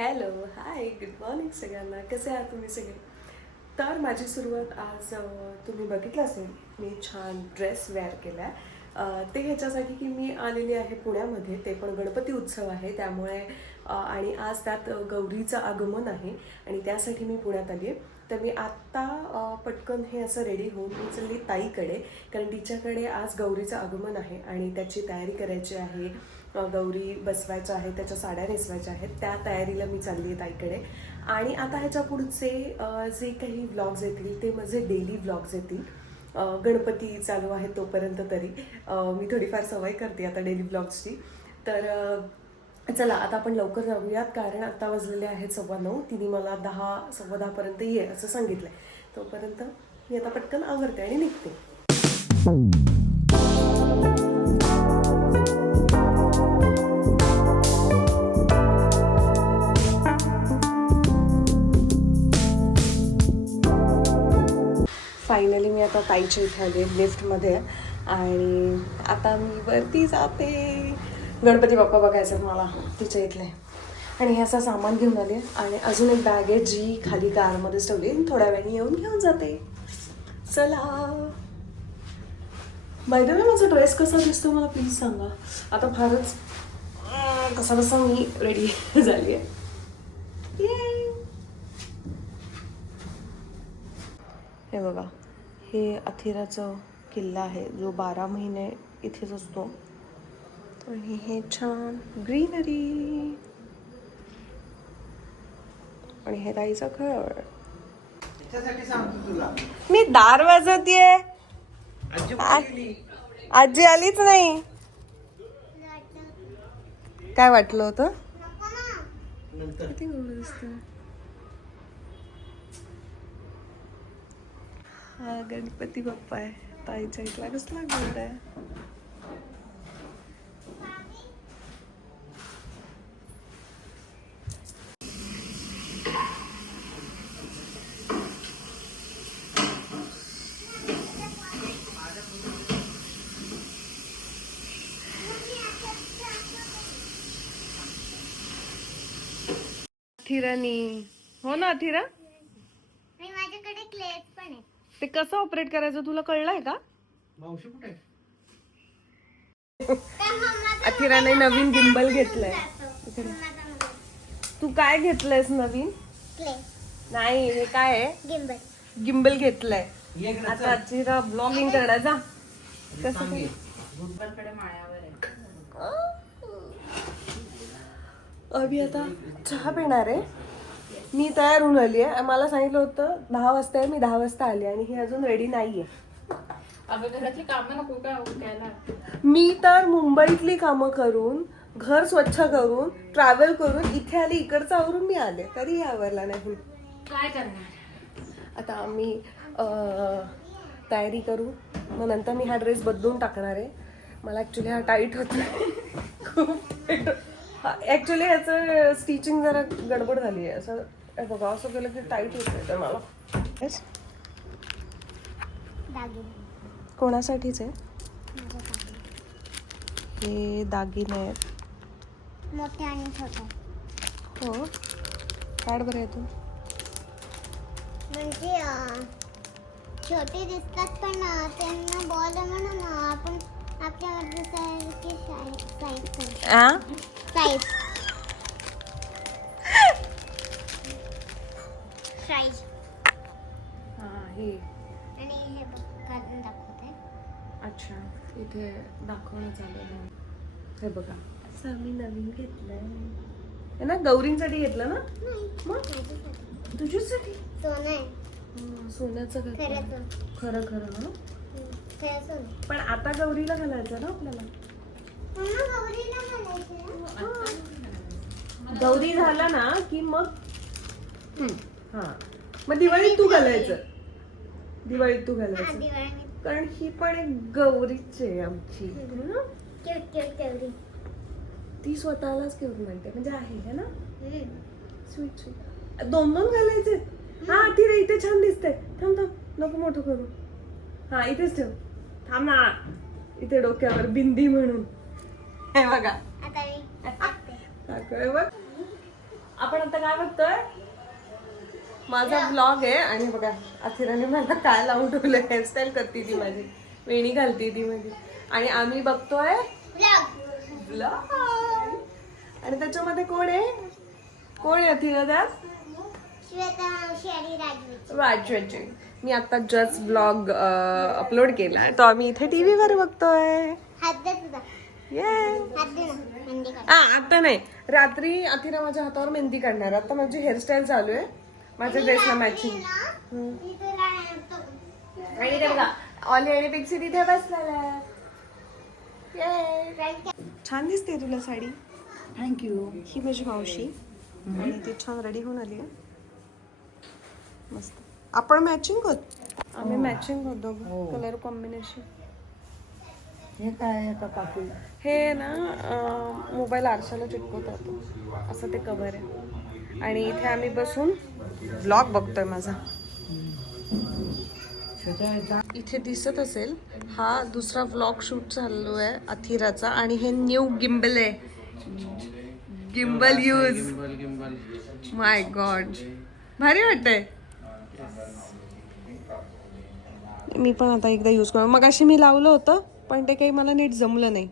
Hello hi good morning सगळ्यांना. कसे आहात तुम्ही सगळे? तर माझी सुरुवात आज तुम्ही बघितलं असेल मी छान ड्रेस वेअर केला आहे. ते ह्याच्यासाठी की मी आलेली आहे पुण्यामध्ये, ते पण गणपती उत्सव आहे त्यामुळे आणि आज त्यात गौरीचं आगमन आहे आणि त्यासाठी मी पुण्यात आली आहे. तर मी आत्ता पटकन हे असं रेडी होऊन मी चालली ताईकडे, कारण तिच्याकडे आज गौरीचं आगमन आहे आणि त्याची तयारी करायची आहे. गौरी बसवायच्या आहेत, त्याच्या साड्या नेसवायच्या आहेत, त्या तयारीला मी चालली आहे ताईकडे. आणि आता ह्याच्या पुढचे जे काही व्लॉग्स येतील ते माझे डेली व्लॉग्स येतील. गणपती चालू आहे तोपर्यंत तरी मी थोडीफार सवय करते आता डेली व्लॉग्सची. तर चला आता आपण लवकर जाऊयात, कारण आता वाजलेले आहेत 9:15. तिने मला 10:15 ये असं सांगितलं आहे. तोपर्यंत मी आता पटकन आवरते आणि निघते. फायनली मी आता ताईच्या इथे आले लिफ्टमध्ये आणि आता मी वरती जाते. गणपती बाप्पा बघायचं मला तिच्या इथले. आणि हे असं सामान घेऊन आले आणि अजून एक बॅग आहे जी खाली कारमध्येच ठेवली, थोड्या वेळाने येऊन घेऊन जाते. चला. बाय द वे माझा ड्रेस कसा दिसतो मला प्लीज सांगा. आता फारच कसा मी रेडी झाली आहे. हे बघा, हे अथिराचं किल्ला आहे जो 12 महिने इथेच असतो. आणि हे छान ग्रीनरी आणि हे ताईचं घर. मी दार वाजवतीये, आजी आलीच नाही. काय वाटलं होतं? किती गोड दिसतं. हा गणपती बाप्पा आहे ताईच्या इथला. कसला गोड आहे. अथिरानी हो ना अथिरा, माझ्याकडे क्लेच पण आहे. ते कसं ऑपरेट करायचं तुला कळलंय का? अथिराने नवीन गिम्बल घेतलंय. तू काय घेतलंयस नवीन? क्ले नाही, हे काय आहे? गिम्बल. गिम्बल घेतलंय. आता अथिरा ब्लॉगिंग करण्याचा कसं अभि आता चहा पिणार आहे. मी तयार होऊन आली आहे. मला सांगितलं होतं 10 वाजता आहे, मी 10 वाजता आली आणि ही अजून रेडी नाहीये. घरातली कामं नको का उठायला? मी तर मुंबईतली कामं करून, घर स्वच्छ करून, ट्रॅव्हल करून इथे आली, इकडचं आवरून मी आले तरी आवरला नाही. काय करणार आता आम्ही तयारी करू, मग नंतर मी हा ड्रेस बदलून टाकणार आहे. मला ॲक्च्युली हा टाईट होतो खूप. ॲक्च्युली ह्याचं स्टिचिंग जरा गडबड झाली आहे. असं बघा, असं केलं की टाईट होतं तर मला. दागिने कोणासाठीच आहे माझ्यासाठी. हे दागिने आहेत? मोठे आणि छोटे. हो, काढ बरं आहे तू. म्हणजे छोटे दिसतात पण त्यांना बॉल आहे म्हणून आपण आपल्या सारखी साईज करू. Size size. हां हे. आणि हे बघ काढून दाखवते. अच्छा, इथे दाखवणं चालेल. हे बघा, असं आम्ही नवीन घेतलंय. हे ना गौरींसाठी घेतलं ना? नाही मग माझ्यासाठी. तुझ्यासाठी सोनं आहे. सोन्याचं खरं घातलं. सोनं. खरं खरं ना. खरं सोनं. पण आता गौरीला घालायचं ना आपल्याला. मम्मा गौरीला घालायचं. गौरी झाला ना की मग हा मग दिवाळीत तू घालायचं. दिवाळीत तू घालायचं, दिवाळी कारण ही पण एक गौरीच आहे आमची. Cute cute Gauri. ती स्वतःलाच घेऊन माहिती म्हणजे आहे है ना. Sweet sweet. 2-2 घालायचे. हा ठीक आहे, इथे छान दिसते. थांब थांब, नको मोठं करू. हा इथेच ठेव. थांब ना, इथे डोक्यावर बिंदी म्हणून. हे बघा आता मी बघ. आपण आता काय बघतोय? माझा ब्लॉग आहे आणि बघा अथिराने मला काय लावून ठेवलं. हेअरस्टाईल करते ती माझी, वेणी घालते ती माझी आणि आम्ही बघतोय ब्लॉग. आणि त्याच्यामध्ये कोण आहे अथिरा त्यात? श्वेता मावशी आणि राजवीर. राजवीर. मी आता जस्ट ब्लॉग अपलोड केला तो आम्ही इथे टीव्ही वर बघतोय. हात दे तुझा. हात दे ना. मेहंदी काढ. आता नाही, रात्री अथिरा माझ्या हातावर मेहंदी काढणार. आता माझी हेअरस्टाईल चालू आहे माझ्या ड्रेसला मॅचिंग. मी तुला आणतो. आणि ते बघा ऑली आणि पिक्सी तिथे बसलेल्या आहेत. Yay. छान दिसते तुला साडी. थँक्यू. ही माझी मावशी आणि ती छान रेडी होऊन आली आहे. मस्त. आपण मॅचिंग होत. आम्ही मॅचिंग होतो कलर कॉम्बिनेशन. हे काय आता काकू? हे ना मोबाईल आरशाला चिटकवता येतो असं ते कवर आहे. आणि इथे आम्ही बसून ब्लॉग बघतोय माझा. इथे दिसत असेल हा दुसरा व्लॉग शूट चालू आहे अथिराचा. आणि हे न्यू गिम्बल आहे. Gimbal use. माय गॉड भारी वाटतंय. मी पण आता एकदा यूज करू. मग अशी मी लावलं होतं पण ते काही मला नीट जमलं नाही.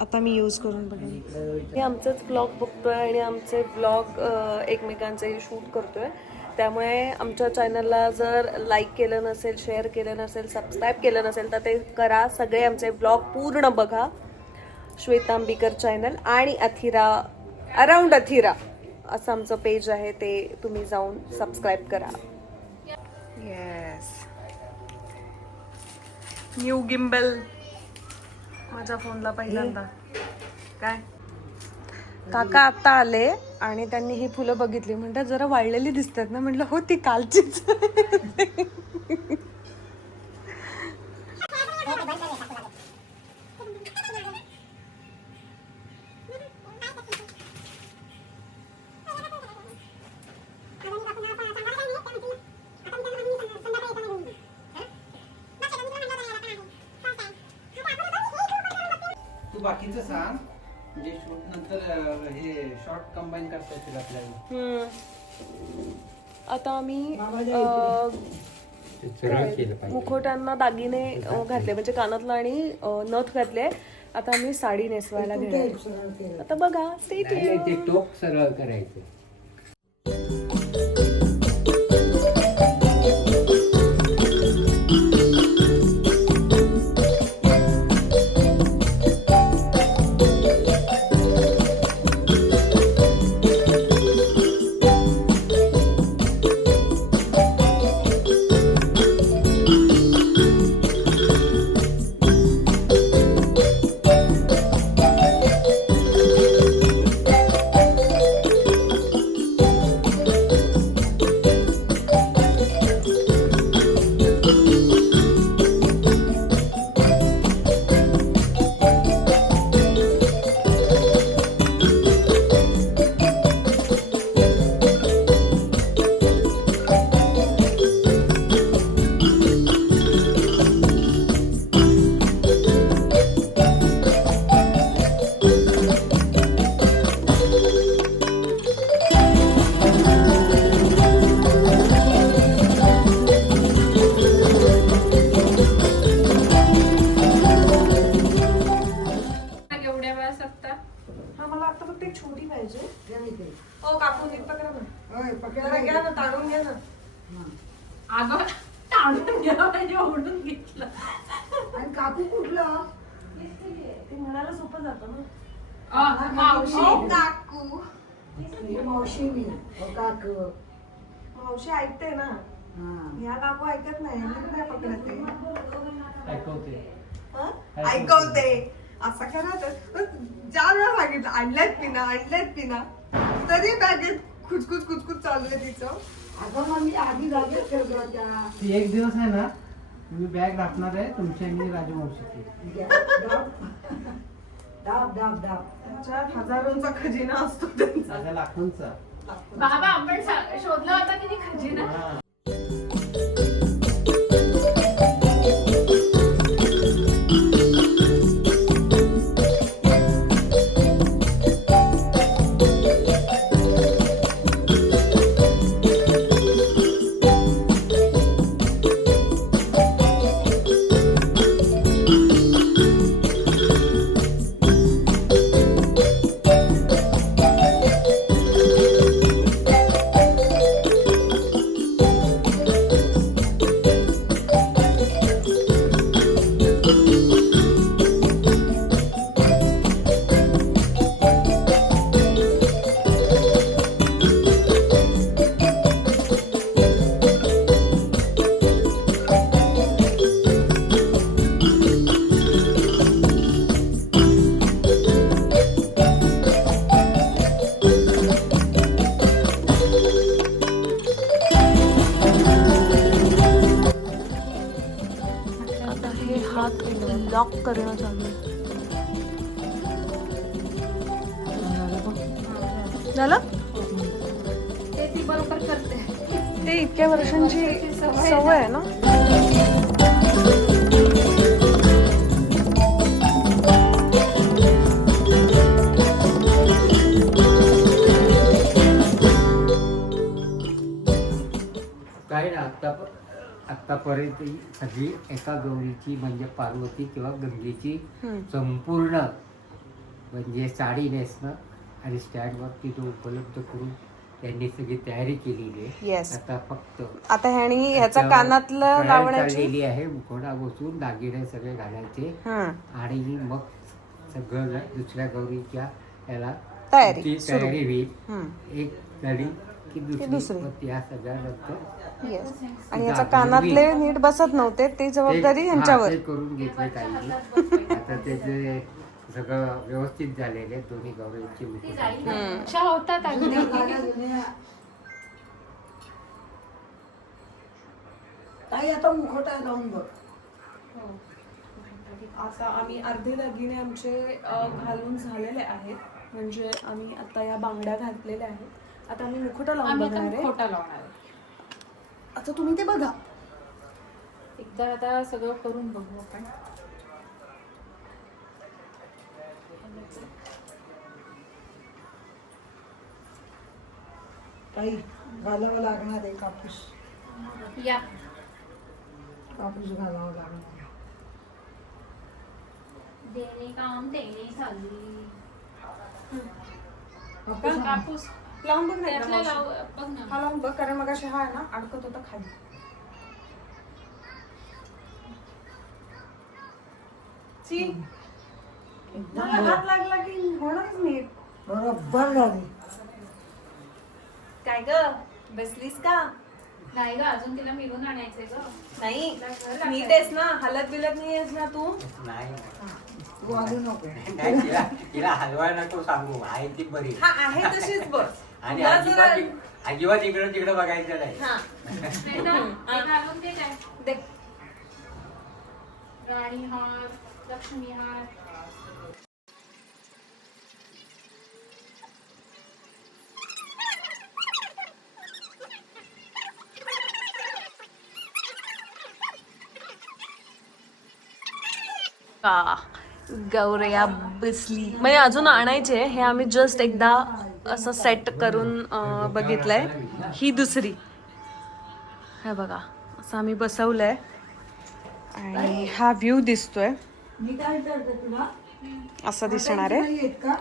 आता मी यूज करून बघेन. हे आमचंच ब्लॉग बघतोय आणि आमचे ब्लॉग एकमेकांचे शूट करतोय. त्यामुळे आमच्या चॅनलला जर लाईक केलं नसेल, शेअर केलं नसेल, सबस्क्राईब केलं नसेल तर ते करा. सगळे आमचे ब्लॉग पूर्ण बघा. श्वेता अंबिकर चॅनल आणि अथिरा अराउंड अथिरा असं आमचं पेज आहे, ते तुम्ही जाऊन सबस्क्राईब करा. येस. न्यू गिम्बल माझ्या फोनला पहिल्यांदा. काय काका आता आले आणि त्यांनी ही फुलं बघितली. म्हणतात जरा वाळलेली दिसतात ना. म्हटलं हो ती कालचीच. तू बाकीचं सांग म्हणजे शूट नंतर हे शॉर्ट कंबाईन करता येतील आपल्याला. आता आम्ही केलं पाहिजे. मुखवट्यांना दागिने घातले म्हणजे कानातलं आणि नथ घातले. आता आम्ही साडी नेसवायला घेणार. आता बघा स्टे ट्यून. ते टोक सरळ करायचं. हो काकू नीट पकडा ना. जरा घ्या ना, ताणून घ्या ना. अगं ताणून घ्या म्हणजे ओढून घेतलं. आणि काकू कुठलं? ते म्हणायला सोपं जातं ना. मावशी. हो काकू. मावशी मी. काकू. मावशी ऐकते ना. ह्या काकू ऐकत नाही. ह्यांनी काय पकडत आहे? ऐकवते. असं करा तर 4 वेळा सांगितलं आणल्यात पिना तरी बॅगेत खुचखुच चालू आहे तिचं. अगं मग मी आधी जागेच ठेवल्या होत्या. ती एक दिवस आहे ना मी बॅग राखणार आहे तुमची आणि राजू मावशीची. डाब डाब डाब. त्याच्यात हजारोंचा खजिना असतो त्यांचा. माझ्या लाखोंचा. बाबा आपण शोधला होता की नाही खजिना. हा. लॉक करणं चालू आहे. झालं? ते ती बरोबर करते. ते इतक्या वर्षांची सवय आहे ना. काय ना आत्तापर्यंत ही सगळी एका गौरीची म्हणजे पार्वती किंवा गंगेची संपूर्ण म्हणजे साडी नेसणं आणि स्टँडवरती तो उपलब्ध करून त्यांनी सगळी तयारी केलेली आहे. Yes. आता फक्त आता ह्यानी ह्याचा कानातलं तयारी लावण्याची चाललेली आहे. मुखवटा बसून दागिने सगळे घालायचे आणि मग सगळं दुसऱ्या गौरीच्या याला तयारी ती सुरू. तयारी होईल. एक झाली की दुसरी. दुसरी मग या सगळ्यानंतर येस. आणि याच्या कानातले नीट बसत नव्हते, ती जबाबदारी यांच्यावर. ते करून घेतले काही आता त्याचे सगळं व्यवस्थित झालेले दोन्ही गौरीची मुकुट. अशा होतात अगदी. ताई आता मुखवटा लावून बघ. आता आम्ही अर्धे दागिने आमचे घालून झालेले आहेत. म्हणजे आम्ही आता या बांगड्या घातलेल्या आहेत. आता आम्ही मुखवटा लावून आम्ही आता बघणार आहे. खोटा लावणार आहे. आता तुम्ही ते बघा. एकदा आता सगळं करून बघू आपण. ताई घालावं लागणार आहे कापूस. या कापूस घालावं लागणार आहे. देणे काम देणे चालली. कापूस आण. कापूस लावून बघ ना एकदा त्यातला मावशी. लाव बघ ना. हा लावून बघ, कारण मग हा आहे ना अडकत होता खाली. ची. मला हात लागला की होणारच नीट. बरोबर झाली. काय ग बसलीस का? नाही ग, अजून तिला मिळून आणायचंय ग. नाही नीट आहेस ना, हलत बिलत नाही आहेस ना तू? नाही तू आली नको. नाही, तिला हलवाय नको सांगू, आहे ती बरी. हा आहे तशीच बस. आणि तुला जरा अजिबात इकडं तिकडं बघायचं नाही. हा नाही तर हे घालून दे काय. दे. राणी हार, लक्ष्मी हार. का गौरया बसली म्हणजे अजून आणायचे. हे आम्ही जस्ट एकदा असं सेट करून बघितलंय. ही दुसरी हे बघा असं आम्ही बसवलंय आणि हा व्ह्यू दिसतोय मी काय विचारते तुला? असं दिसणार आहे. नाही येत का?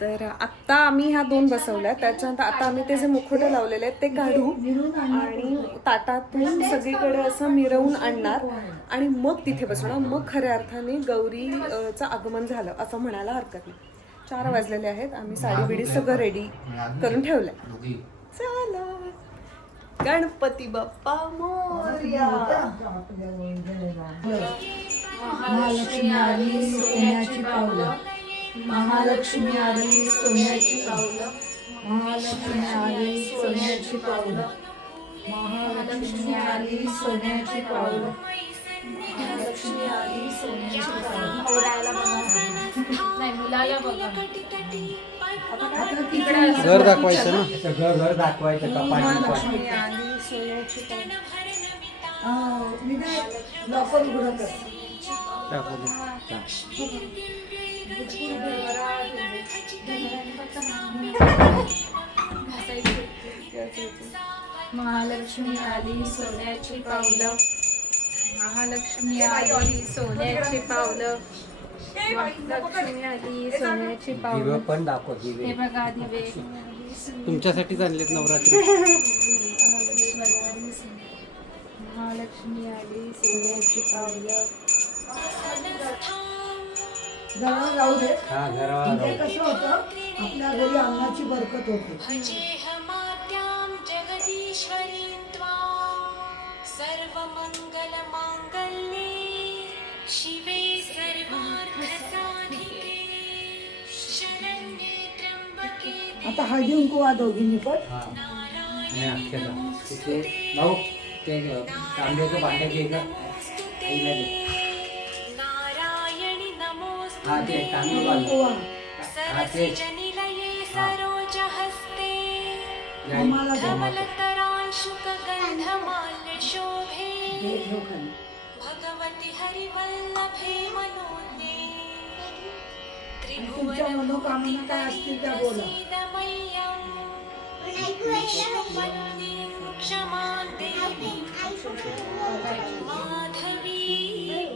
तर आत्ता आम्ही ह्या दोन बसवल्या. त्याच्यानंतर आता आम्ही ते जे मुखवटे लावलेले आहेत ते काढू आणि ताटातून सगळीकडे असं मिरवून आणणार आणि मग तिथे बसवणार. मग खऱ्या अर्थाने गौरीचं आगमन झालं असं म्हणायला हरकत नाही. 4 वाजलेले आहेत. आम्ही साडी बिडी सगळं रेडी करून ठेवलंय. चला गणपती बाप्पा मोरया. महालक्ष्मी आली सोन्याची पावलं. महालक्ष्मी आली सोन्याची पावलं. महालक्ष्मी आली सोन्याची पावलं. महालक्ष्मी आली सोन्याची पावलं. महालक्ष्मी आली सोन्याची पावलं. पोराला बघा. नाही, मुलाला बघा. आता तिकडे घर दाखवायचं ना. सगळं घर दाखवायचं कपाट महालक्ष्मी आली सोन्याची पावलं. मी काय लवकर उघडत असते. महालक्ष्मी आली सोन्याची पावलं. महालक्ष्मी आली सोन्याची पावलं. महालक्ष्मी आली सोन्याची दिवं पावलं. पण दाखव दिवे. हे बघा दिवे. तुमच्यासाठीच आणलेत नवरात्री. महालक्ष्मी आली सोन्याची पावलं. जरा जाऊ दे. हा घरावर म्हणजे कसं होतं आपल्या घरी अन्नाची बरकत होते. जगदीश्वरी सर्वमंगलमांगल्ये शिवे सर्वार्थसाधिके शरण्ये त्र्यंबके आता हळदी कुंकू वा दोघींनी पण. आणि अक्षता तिथे भाऊ ते तांब्याचं भांडं घे का आईला दे. हा ते तांदूळ कुंकू वाला. वाला. सरसिजनिलये सरोजहस्ते आम्हाला द्या. धवलतरांशुकगन्धमाल्यशोभे घे, ठेव खाली. भगवति हरिवल्लभे मनोज्ञे तुमच्या मनोकामना काय असतील त्या बोला. त्रिभुवनमयीसीदमय्यम् विष्णुपत्नीं क्षमां देवी माधवी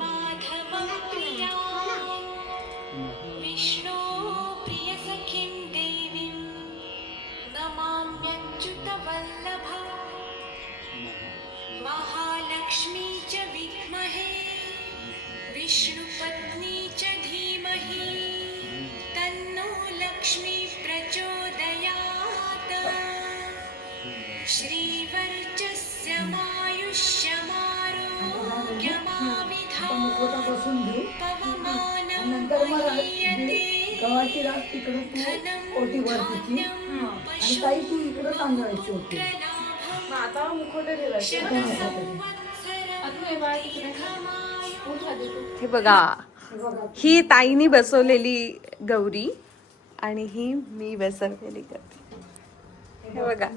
माधवं प्रिया विष्णो प्रियसखीं देवीं नमाम्यच्युतवल्लभा महालक्ष्मी च विद्महे विष्णुपत्नी च धीमहि तन्नो लक्ष्मी प्रचोदयात् मुखवटा बसून घेऊ आणि नंतर मग गव्हाची राख तिकडे तू ओटी वर तिची आणि ताई तू इकडे तांदळाची ओटी. आता मुखवटे ठेवायचे. हे बघा, ही ताईनी बसवलेली गौरी आणि ही मी बसवलेली गौरी. हे बघा,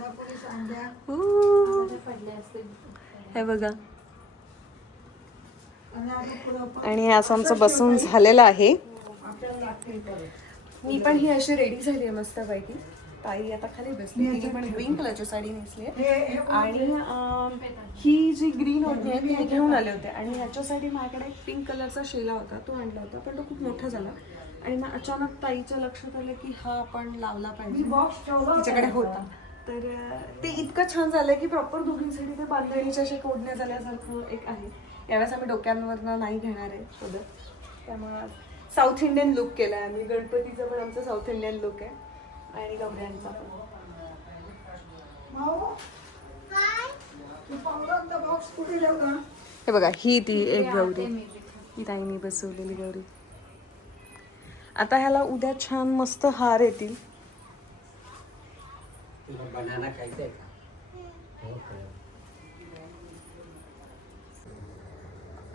हे बघा. आणि हे असं आमचं बसून झालेलं आहे. मी पण ही अशी रेडी झाली आहे मस्त पैकी. ताई आता खाली बसली, तिने पण ग्रीन कलरची साडी नेसली आहे. आणि ही जी ग्रीन ओढणी आहे ती मी घेऊन आले होते आणि ह्याच्यासाठी माझ्याकडे एक पिंक कलरचा शेला होता, तो आणला होता, पण तो खूप मोठा झाला. आणि मग अचानक ताईच्या लक्षात आलं की हा आपण लावला पाहिजे, तिच्याकडे होता. तर ते इतकं छान झालं की प्रॉपर दोघींसाठी ते बांधणीच्या अशा ओढण्या झाल्यासारखं एक आहे. यावेळेस आम्ही डोक्यांवरनं नाही घेणार आहे पदर, त्यामुळं साऊथ इंडियन लुक केला आहे आम्ही. गणपतीचा पण आमचा साऊथ इंडियन लुक आहे आणि गौऱ्यांचा पण. हे बघा, ही ती एक गौरी, ही ताईनी बसवलेली गौरी. आता ह्याला उद्या छान मस्त हार येतील. बनाना खायचंय का?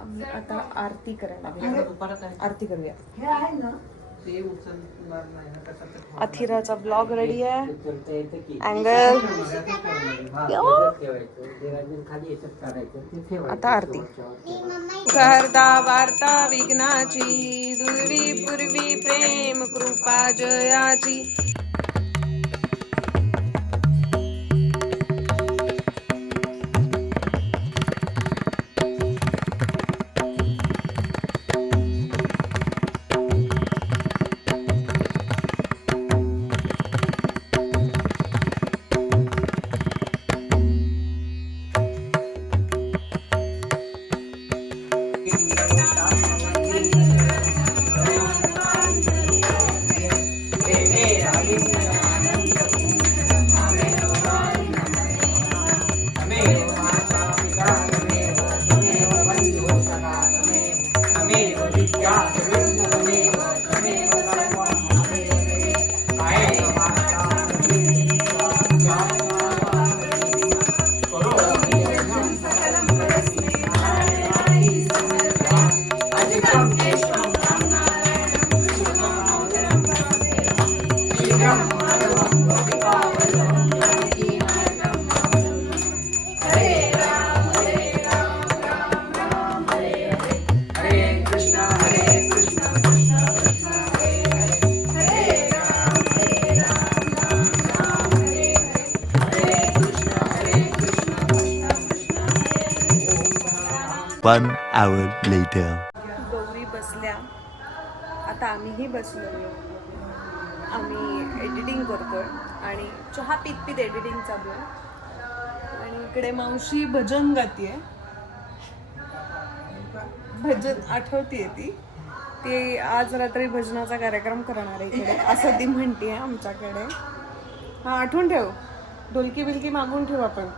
आम्ही आता आरती करायला आरती करूया. हे आहे ना ते उचलणार नाही ना कसा तर. अथिराचा ब्लॉग रेडी आहे. उचलता येतं की? अँगल हा, याच्यात ठेवायचं. निरंजन खाली याच्यात काढायचं, ते ठेवायचं. आता आरती. करता वार्ता विघ्नाची, दुर्वी पूर्वी प्रेम कृपा जयाची. One hour later. गौरी बसल्या, आता आम्हीही बसलो. आम्ही एडिटिंग करतोय आणि चहा पीत पीत एडिटिंग चालू आहे. आणि इकडे मावशी भजन गातीये. भजन आठवतीये ती आज रात्री भजनाचा कार्यक्रम करणार आहे इकडे, असं ती म्हणते आमच्याकडे. हा, आठवून ठेव, ढोलकी बिलकी मागून ठेव आपण.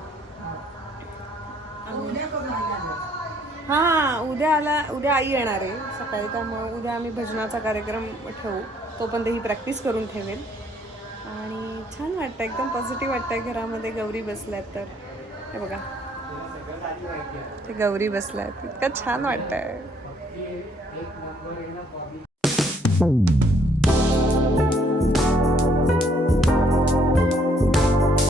हा, उद्या आई येणार आहे सकाळी, त्यामुळे उद्या आम्ही भजनाचा कार्यक्रम ठेवू. तोपर्यंत ही प्रॅक्टिस करून ठेवेल. आणि छान वाटतं, एकदम पॉझिटिव्ह वाटतंय घरामध्ये गौरी बसल्यात तर. हे बघा, ते गौरी बसल्यात, इतकं छान वाटतंय. आहे